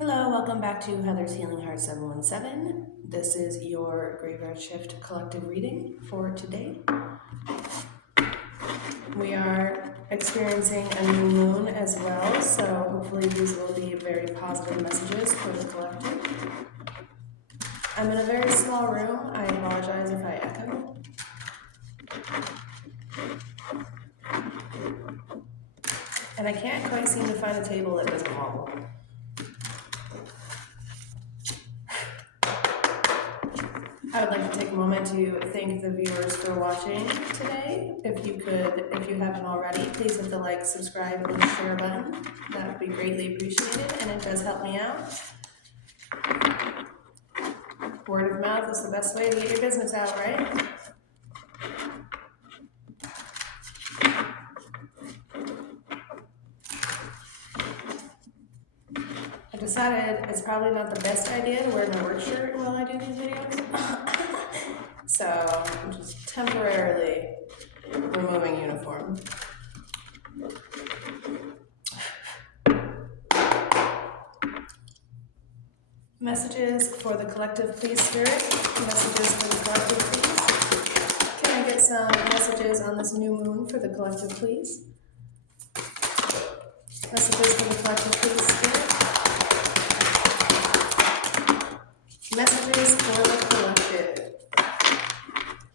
Hello, welcome back to Heather's Healing Heart 717. This is your graveyard shift collective reading for today. We are experiencing a new moon as well, so hopefully these will be very positive messages for the collective. I'm in a very small room. I apologize if I echo. And I can't quite seem to find a table that doesn't wobble. I would like to take a moment to thank the viewers for watching today. If you haven't already, please hit the like, subscribe, and share button. That would be greatly appreciated, and it does help me out. Word of mouth is the best way to get your business out, right? I decided it's probably not the best idea to wear my work shirt while I do these videos. So I'm just temporarily removing uniform. Messages for the collective, please, Spirit. Messages for the collective, please. Can I get some messages on this new moon for the collective, please? Messages for the collective, please, Spirit. Messages for the collective.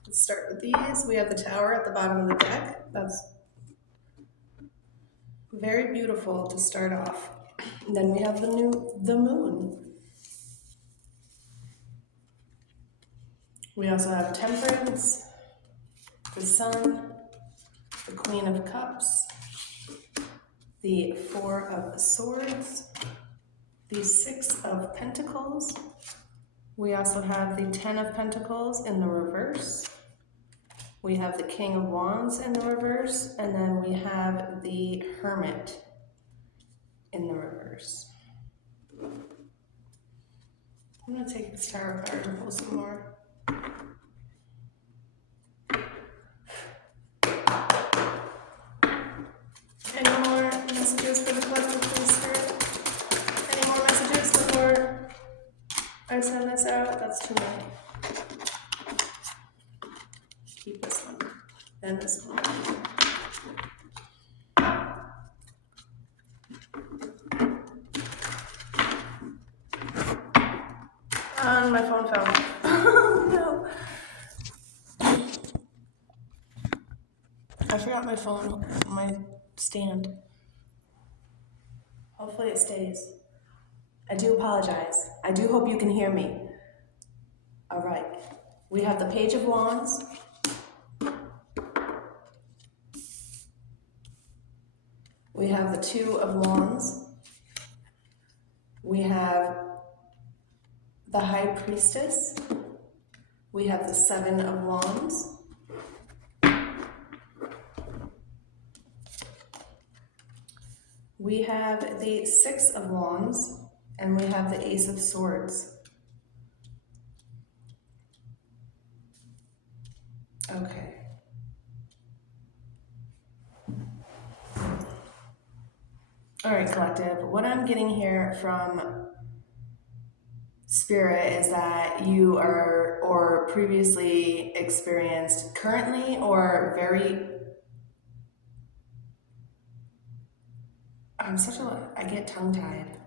Let's start with these. We have the Tower at the bottom of the deck. That's very beautiful to start off. And then we have the moon. We also have Temperance, the Sun, the Queen of Cups, the Four of Swords, the Six of Pentacles. We also have the Ten of Pentacles in the reverse. We have the King of Wands in the reverse, and then we have the Hermit in the reverse. I'm going to take this tarot card and pull some more. Any more messages for the collective, please, Spirit? Any more messages before I send this out? That's too many. Keep this one and this one. My phone fell. Oh no. I forgot my phone, my stand. Hopefully it stays. I do apologize. I do hope you can hear me. All right. We have the Page of Wands. We have the Two of Wands. We have the High Priestess. We have the Seven of Wands. We have the Six of Wands, and we have the Ace of Swords. Okay. All right, collective. What I'm getting here from Spirit is that you are, or previously experienced, currently, or I get tongue-tied.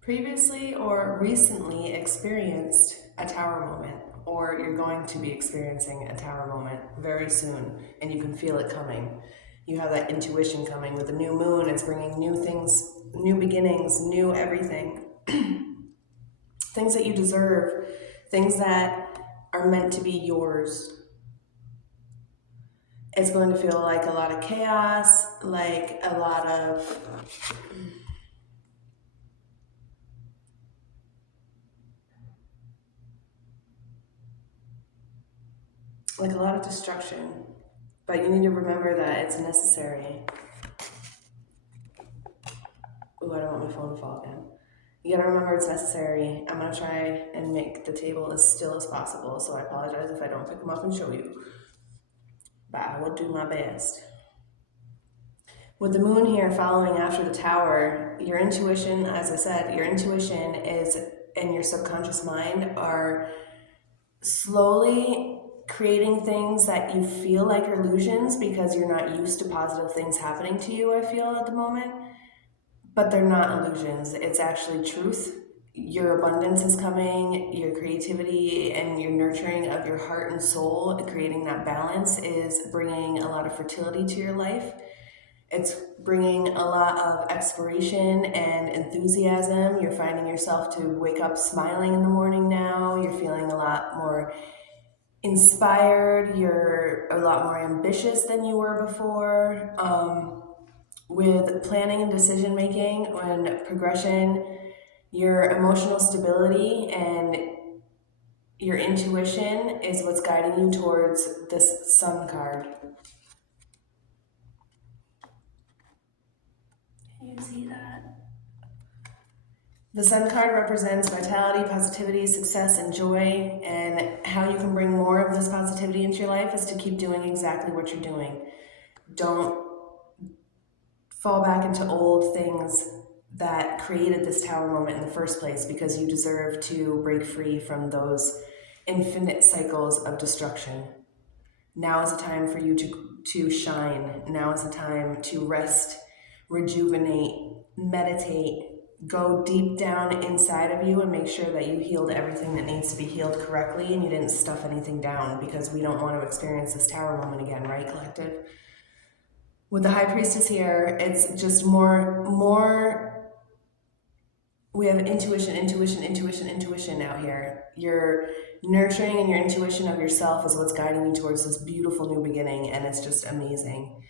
Previously or recently experienced a tower moment, or you're going to be experiencing a tower moment very soon, and you can feel it coming. You have that intuition coming. With the new moon, it's bringing new things, new beginnings, new everything. Things that you deserve, things that are meant to be yours. It's going to feel like a lot of chaos, like a lot of destruction. But you need to remember that it's necessary. Ooh, I don't want my phone to fall again. You gotta remember it's necessary. I'm gonna try and make the table as still as possible, so I apologize if I don't pick them up and show you. But I will do my best. With the moon here following after the tower, your intuition, as I said, your intuition is, and your subconscious mind are slowly creating things that you feel like are illusions because you're not used to positive things happening to you, I feel at the moment. But they're not illusions. It's actually truth. Your abundance is coming, your creativity and your nurturing of your heart and soul, creating that balance is bringing a lot of fertility to your life. It's bringing a lot of exploration and enthusiasm. You're finding yourself to wake up smiling in the morning now. You're feeling a lot more inspired. You're a lot more ambitious than you were before. With planning and decision making and progression, your emotional stability and your intuition is what's guiding you towards this sun card. Can you see that? The sun card represents vitality, positivity, success, and joy, and how you can bring more of this positivity into your life is to keep doing exactly what you're doing. Don't fall back into old things that created this tower moment in the first place, because you deserve to break free from those infinite cycles of destruction. Now is the time for you to shine. Now is the time to rest, rejuvenate, meditate, go deep down inside of you and make sure that you healed everything that needs to be healed correctly and you didn't stuff anything down, because we don't want to experience this tower moment again, right, collective? With the High Priestess here, it's just more, we have intuition out here. Your nurturing and your intuition of yourself is what's guiding you towards this beautiful new beginning, and it's just amazing.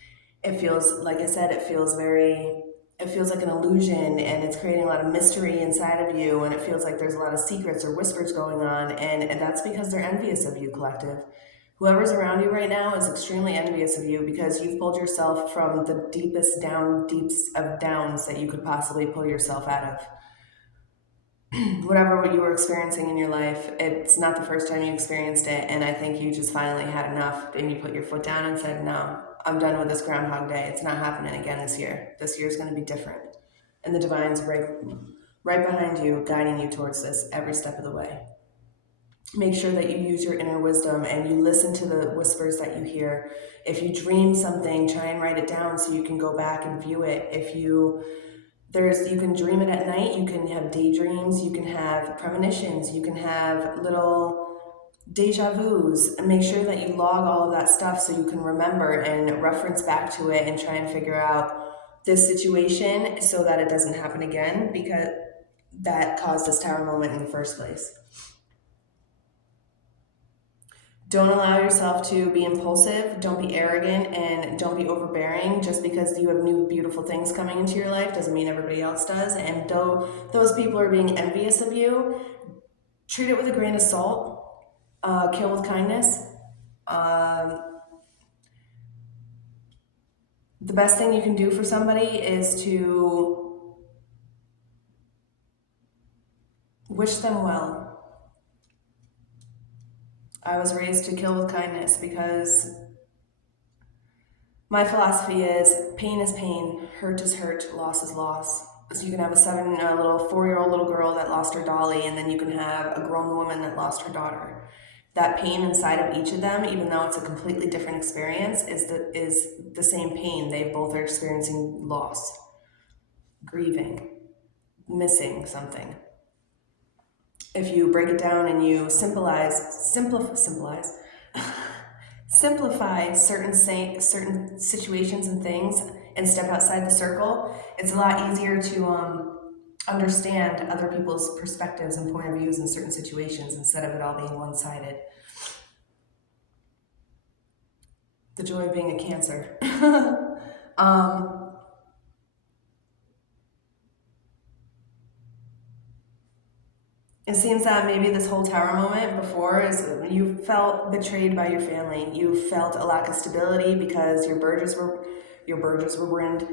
It feels, like I said, it feels like an illusion, and it's creating a lot of mystery inside of you, and it feels like there's a lot of secrets or whispers going on, and that's because they're envious of you, collective. Whoever's around you right now is extremely envious of you because you've pulled yourself from the deeps of downs that you could possibly pull yourself out of. Whatever you were experiencing in your life, it's not the first time you experienced it, and I think you just finally had enough and you put your foot down and said, no, I'm done with this Groundhog Day. It's not happening again this year. This year's going to be different. And the divine's right behind you, guiding you towards this every step of the way. Make sure that you use your inner wisdom and you listen to the whispers that you hear. If you dream something, try and write it down so you can go back and view it. You can dream it at night, you can have daydreams, you can have premonitions, you can have little deja vus, and make sure that you log all of that stuff so you can remember and reference back to it and try and figure out this situation so that it doesn't happen again, because that caused this tower moment in the first place. Don't allow yourself to be impulsive, don't be arrogant, and don't be overbearing. Just because you have new beautiful things coming into your life doesn't mean everybody else does. And though those people are being envious of you, treat it with a grain of salt, kill with kindness. The best thing you can do for somebody is to wish them well. I was raised to kill with kindness because my philosophy is pain, hurt is hurt, loss is loss. So you can have a 4-year-old little girl that lost her dolly, and then you can have a grown woman that lost her daughter. That pain inside of each of them, even though it's a completely different experience, is the same pain. They both are experiencing loss, grieving, missing something. If you break it down and you simplify certain situations and things and step outside the circle, it's a lot easier to understand other people's perspectives and point of views in certain situations instead of it all being one-sided. The joy of being a Cancer. It seems that maybe this whole tower moment before is you felt betrayed by your family. You felt a lack of stability because your bridges were burned.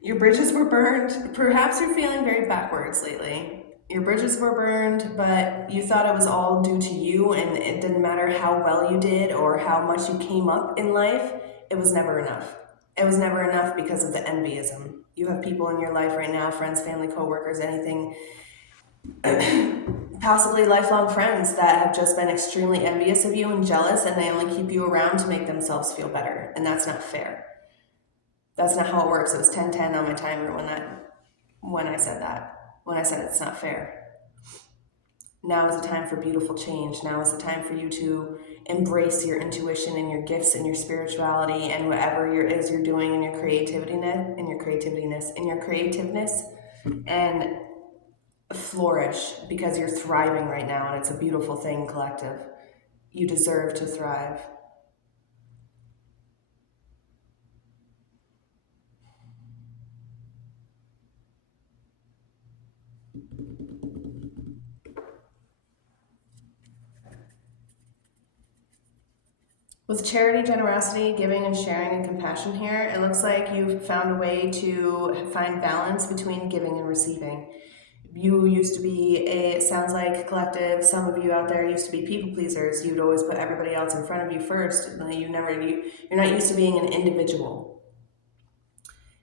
Your bridges were burned. Perhaps you're feeling very backwards lately. Your bridges were burned, but you thought it was all due to you, and it didn't matter how well you did or how much you came up in life. It was never enough. It was never enough because of the envyism. You have people in your life right now, friends, family, coworkers, anything, possibly lifelong friends that have just been extremely envious of you and jealous, and they only keep you around to make themselves feel better. And that's not fair. That's not how it works. It was 10:10 on my timer when I said that. When I said it's not fair. Now is the time for beautiful change. Now is the time for you to embrace your intuition and your gifts and your spirituality and whatever you're doing in your creativeness, and flourish, because you're thriving right now, and it's a beautiful thing, collective. You deserve to thrive. With charity, generosity, giving, and sharing and compassion here, it looks like you've found a way to find balance between giving and receiving. You used to be it sounds like, collective, some of you out there used to be people pleasers. You'd always put everybody else in front of you first. You're not used to being an individual.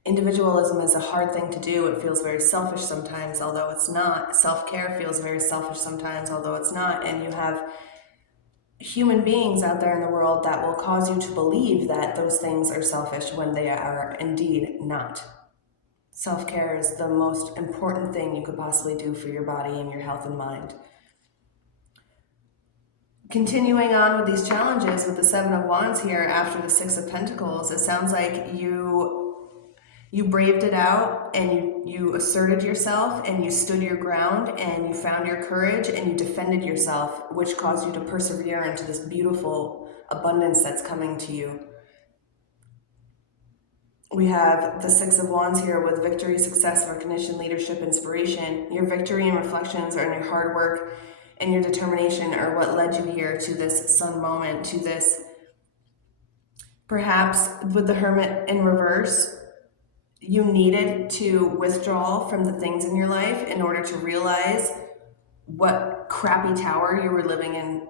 Individualism is a hard thing to do. It feels very selfish sometimes, although it's not. Self-care feels very selfish sometimes, although it's not. And you have human beings out there in the world that will cause you to believe that those things are selfish when they are indeed not. Self-care is the most important thing you could possibly do for your body and your health and mind. Continuing on with these challenges with the Seven of Wands here after the Six of Pentacles, it sounds like you braved it out, and you asserted yourself, and you stood your ground, and you found your courage, and you defended yourself, which caused you to persevere into this beautiful abundance that's coming to you. We have the Six of Wands here with victory, success, recognition, leadership, inspiration. Your victory and reflections and your hard work and your determination are what led you here to this sun moment, to this, perhaps with the Hermit in reverse, you needed to withdraw from the things in your life in order to realize what crappy tower you were living in.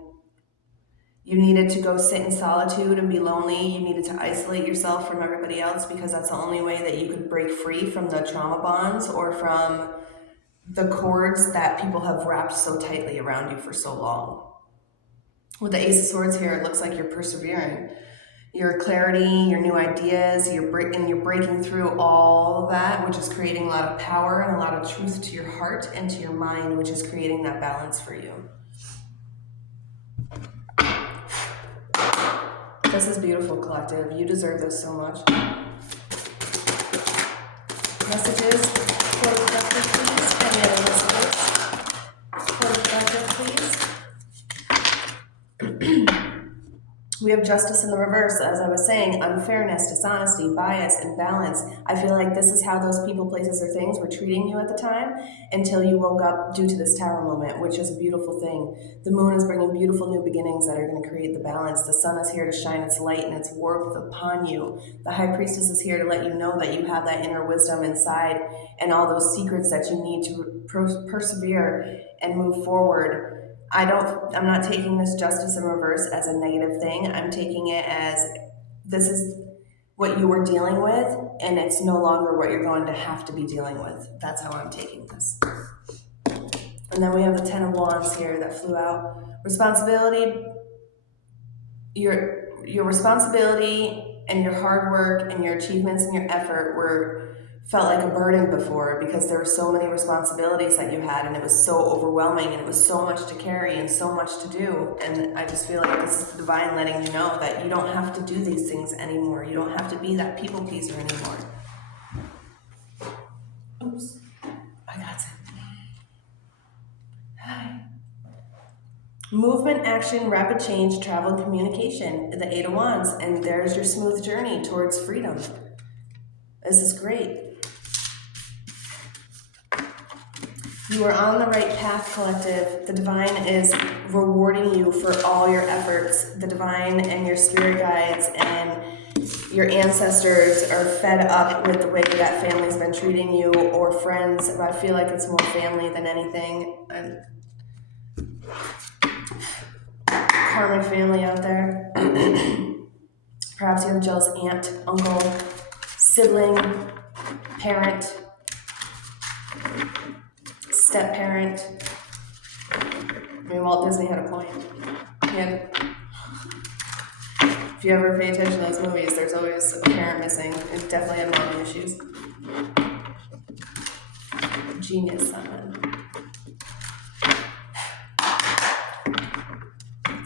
You needed to go sit in solitude and be lonely. You needed to isolate yourself from everybody else, because that's the only way that you could break free from the trauma bonds or from the cords that people have wrapped so tightly around you for so long. With the Ace of Swords here, it looks like you're persevering. Your clarity, your new ideas, you're breaking through all of that, which is creating a lot of power and a lot of truth to your heart and to your mind, which is creating that balance for you. This is beautiful, collective. You deserve this so much. Messages for the collective, please. Any other messages for the collective, please? We have justice in the reverse, as I was saying, unfairness, dishonesty, bias, imbalance. I feel like this is how those people, places, or things were treating you at the time until you woke up due to this tower moment, which is a beautiful thing. The moon is bringing beautiful new beginnings that are going to create the balance. The sun is here to shine its light and its warmth upon you. The High Priestess is here to let you know that you have that inner wisdom inside and all those secrets that you need to persevere and move forward. I'm not taking this justice in reverse as a negative thing. I'm taking it as this is what you were dealing with, and it's no longer what you're going to have to be dealing with. That's how I'm taking this. And then we have the Ten of Wands here that flew out. Responsibility. Your responsibility and your hard work and your achievements and your effort felt like a burden before, because there were so many responsibilities that you had, and it was so overwhelming, and it was so much to carry and so much to do. And I just feel like this is the divine letting you know that you don't have to do these things anymore. You don't have to be that people pleaser anymore. Oops, I got it. Hi. Movement, action, rapid change, travel, and communication. The Eight of Wands, and there's your smooth journey towards freedom. This is great. You are on the right path, collective. The divine is rewarding you for all your efforts. The divine and your spirit guides and your ancestors are fed up with the way that family's been treating you, or friends. I feel like it's more family than anything. Karmic family out there. Perhaps you have a jealous aunt, uncle, sibling, parent, step-parent. I mean, Walt Disney had a point. If you ever pay attention to those movies, there's always a parent missing. It definitely had mommy issues. Genius, that man.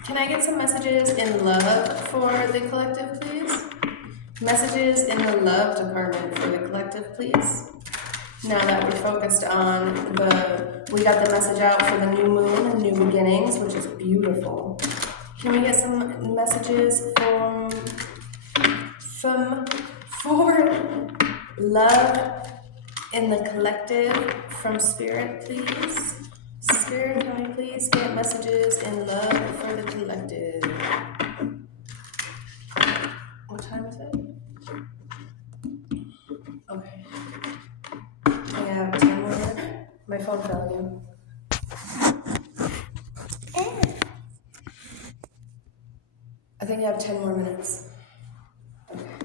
Can I get some messages in love for the collective, please? Messages in the love department for the collective, please. Now that we're focused on we got the message out for the new moon and new beginnings, which is beautiful. Can we get some messages for love in the collective from Spirit, please? Spirit, can we please get messages in love for the collective? What time is it? Okay. I have 10 more minutes. My phone fell again. I think I have 10 more minutes. Okay.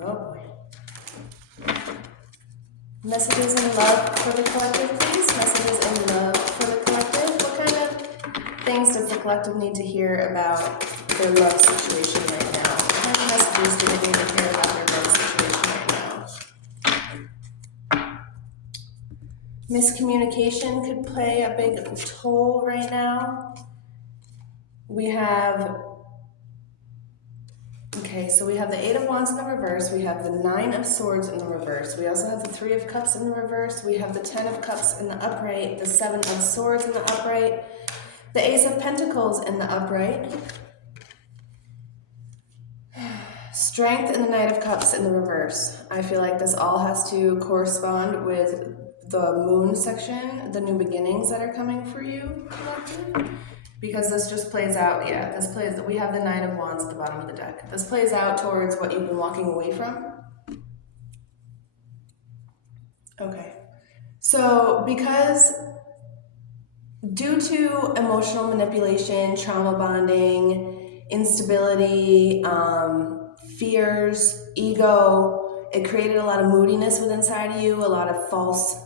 Oh boy. Messages in love for the collective, please. Messages in love for the collective. What kind of things does the collective need to hear about their love situation right now? What kind of messages do they need to hear about their love situation right now? Miscommunication could play a big toll right now. We have the Eight of Wands in the reverse, we have the Nine of Swords in the reverse, we also have the Three of Cups in the reverse, we have the Ten of Cups in the upright, the Seven of Swords in the upright, the Ace of Pentacles in the upright, Strength and the Knight of Cups in the reverse. I feel like this all has to correspond with the moon section, the new beginnings that are coming for you, because this just plays out, we have the Nine of Wands at the bottom of the deck. This plays out towards what you've been walking away from. Okay. So because due to emotional manipulation, trauma bonding, instability, fears, ego, it created a lot of moodiness within inside of you, a lot of false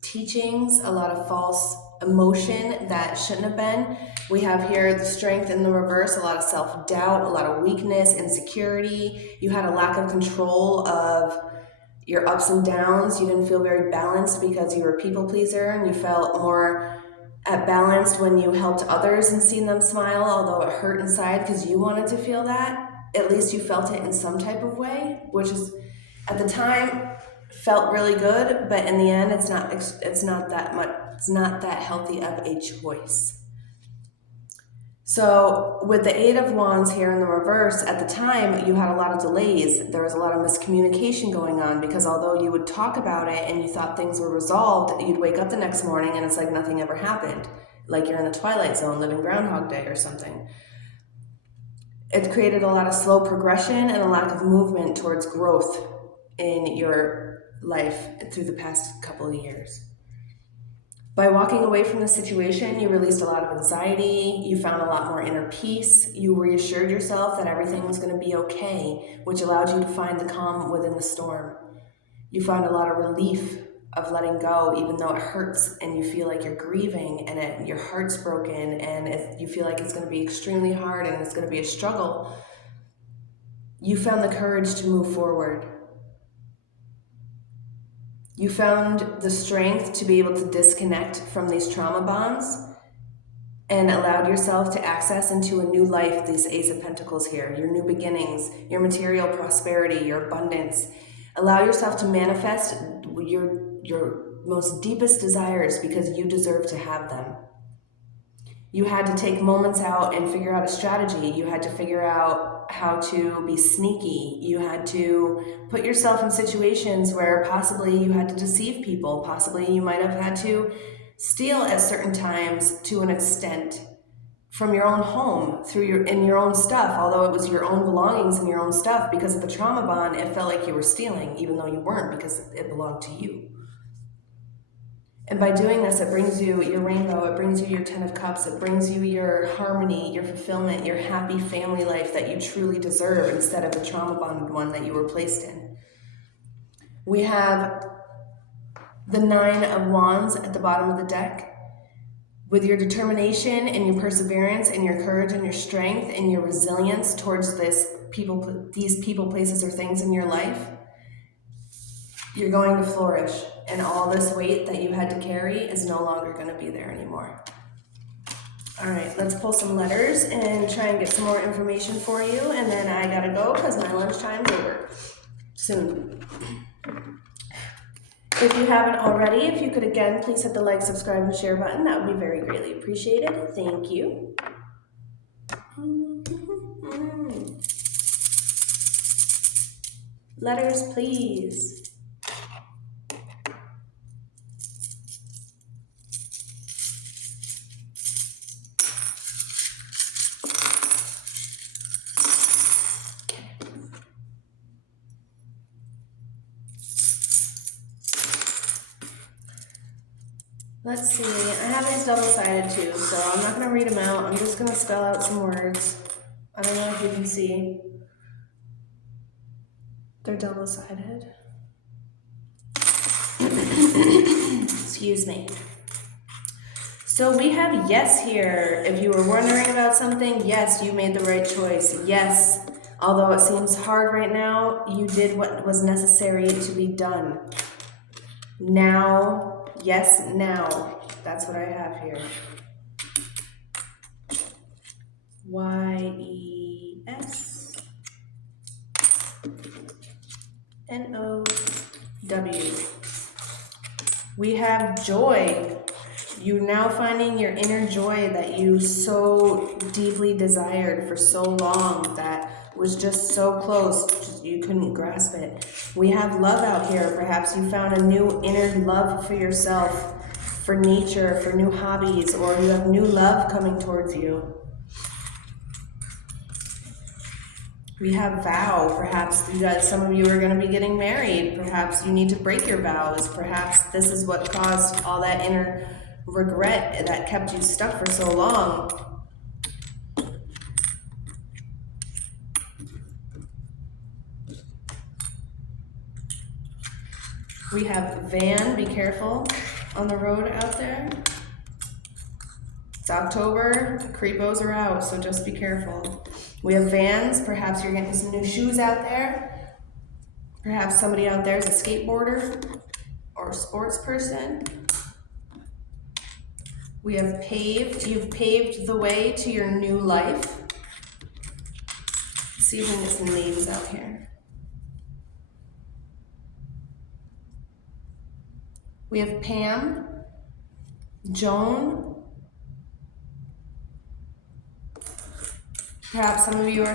teachings, a lot of false emotion that shouldn't have been. We have here the Strength in the reverse, a lot of self-doubt, a lot of weakness, insecurity. You had a lack of control of your ups and downs. You didn't feel very balanced because you were a people pleaser, and you felt more at balanced when you helped others and seen them smile, although it hurt inside because you wanted to feel that. At least you felt it in some type of way, which is at the time felt really good, but in the end it's not that healthy of a choice. So with the Eight of Wands here in the reverse, at the time you had a lot of delays. There was a lot of miscommunication going on, because although you would talk about it and you thought things were resolved, you'd wake up the next morning and it's like nothing ever happened, like you're in the Twilight Zone living Groundhog Day or something. It created a lot of slow progression and a lack of movement towards growth in your life through the past couple of years. By walking away from the situation, you released a lot of anxiety, you found a lot more inner peace, you reassured yourself that everything was going to be okay, which allowed you to find the calm within the storm. You found a lot of relief of letting go, even though it hurts and you feel like you're grieving and your heart's broken and you feel like it's going to be extremely hard and it's going to be a struggle. You found the courage to move forward. You found the strength to be able to disconnect from these trauma bonds and allowed yourself to access into a new life, these Ace of Pentacles here, your new beginnings, your material prosperity, your abundance. Allow yourself to manifest your most deepest desires, because you deserve to have them. You had to take moments out and figure out a strategy. You had to figure out how to be sneaky. You had to put yourself in situations where possibly you had to deceive people. Possibly you might have had to steal at certain times to an extent from your own home, in your own stuff, although it was your own belongings and your own stuff. Because of the trauma bond, it felt like you were stealing, even though you weren't, because it belonged to you. And by doing this, it brings you your rainbow, it brings you your 10 of Cups, it brings you your harmony, your fulfillment, your happy family life that you truly deserve instead of a trauma-bonded one that you were placed in. We have the 9 of Wands at the bottom of the deck. With your determination and your perseverance and your courage and your strength and your resilience towards these people, places, or things in your life, you're going to flourish. And all this weight that you had to carry is no longer going to be there anymore. All right, let's pull some letters and try and get some more information for you. And then I got to go because my lunchtime's over soon. If you haven't already, if you could again, please hit the like, subscribe, and share button. That would be very greatly appreciated. Thank you. Letters, please. Let's see, I have these double-sided too, so I'm not going to read them out. I'm just going to spell out some words. I don't know if you can see. They're double-sided. Excuse me. So we have yes here. If you were wondering about something, yes, you made the right choice. Yes, although it seems hard right now, you did what was necessary to be done. Now, yes, now. That's what I have here. Y-E-S-N-O-W. We have joy. You're now finding your inner joy that you so deeply desired for so long, that was just so close, you couldn't grasp it. We have love out here. Perhaps you found a new inner love for yourself, for nature, for new hobbies, or you have new love coming towards you. We have vow. Perhaps some of you are going to be getting married. Perhaps you need to break your vows. Perhaps this is what caused all that inner regret that kept you stuck for so long. We have van. Be careful on the road out there. It's October, creepos are out, so just be careful. We have vans. Perhaps you're getting some new shoes out there. Perhaps somebody out there is a skateboarder or a sports person. We have paved. You've paved the way to your new life. Let's see if we can get some names out here. We have Pam, Joan. Perhaps some of you are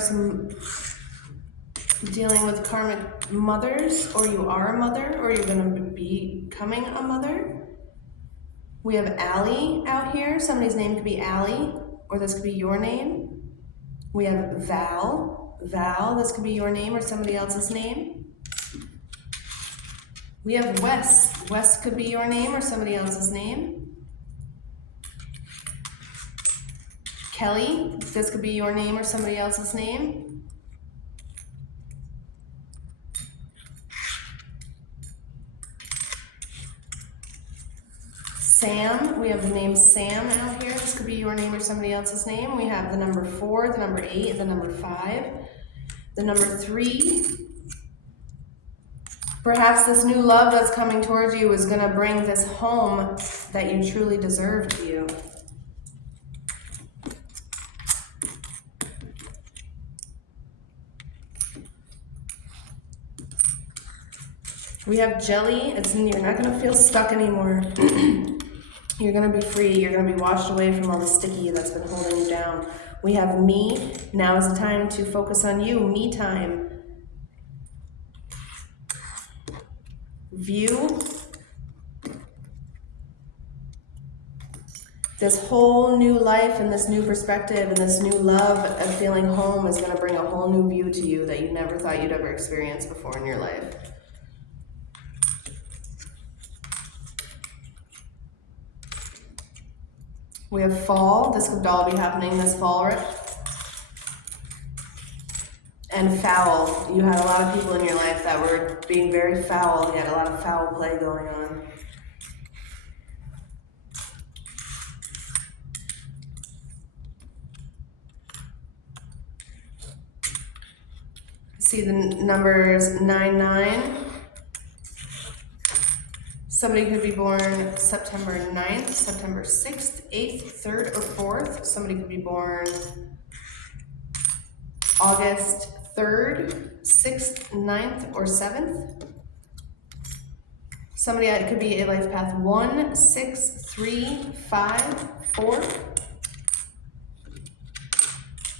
dealing with karmic mothers, or you are a mother, or you're going to be becoming a mother. We have Allie out here. Somebody's name could be Allie, or this could be your name. We have Val. Val, this could be your name or somebody else's name. We have Wes. Wes could be your name or somebody else's name. Kelly, this could be your name or somebody else's name. Sam, we have the name Sam out here. This could be your name or somebody else's name. We have the number 4, the number 8, the number 5, the number 3. Perhaps this new love that's coming towards you is going to bring this home that you truly deserve to you. We have Jelly. You're not going to feel stuck anymore. You're going to be free. You're going to be washed away from all the sticky that's been holding you down. We have Me. Now is the time to focus on you. Me time. View. This whole new life and this new perspective and this new love of feeling home is going to bring a whole new view to you that you never thought you'd ever experience before in your life. We have fall. This could all be happening this fall, right? And foul. You had a lot of people in your life that were being very foul. You had a lot of foul play going on. See the numbers 99. Somebody could be born September 9th, September 6th, 8th, 3rd, or 4th. Somebody could be born August 3rd, 6th, 9th, or 7th. Somebody, it could be a life path 1, 6, 3, 5, 4.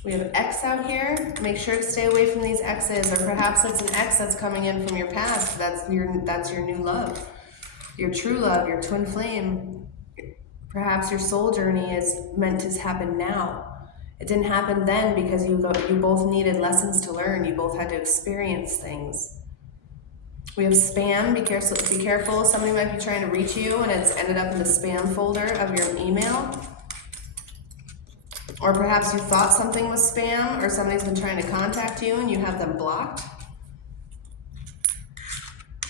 We have X out here. Make sure to stay away from these X's, or perhaps it's an X that's coming in from your past. That's your new love, your true love, your twin flame. Perhaps your soul journey is meant to happen now. It didn't happen then because you both needed lessons to learn. You both had to experience things. We have spam. Be careful. Somebody might be trying to reach you and it's ended up in the spam folder of your email. Or perhaps you thought something was spam, or somebody's been trying to contact you and you have them blocked.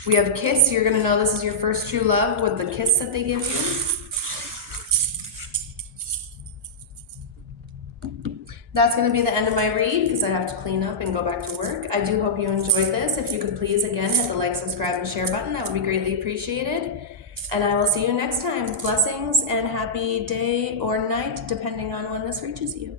We have kiss. You're going to know this is your first true love with the kiss that they give you. That's going to be the end of my read because I have to clean up and go back to work. I do hope you enjoyed this. If you could please, again, hit the like, subscribe, and share button. That would be greatly appreciated. And I will see you next time. Blessings and happy day or night, depending on when this reaches you.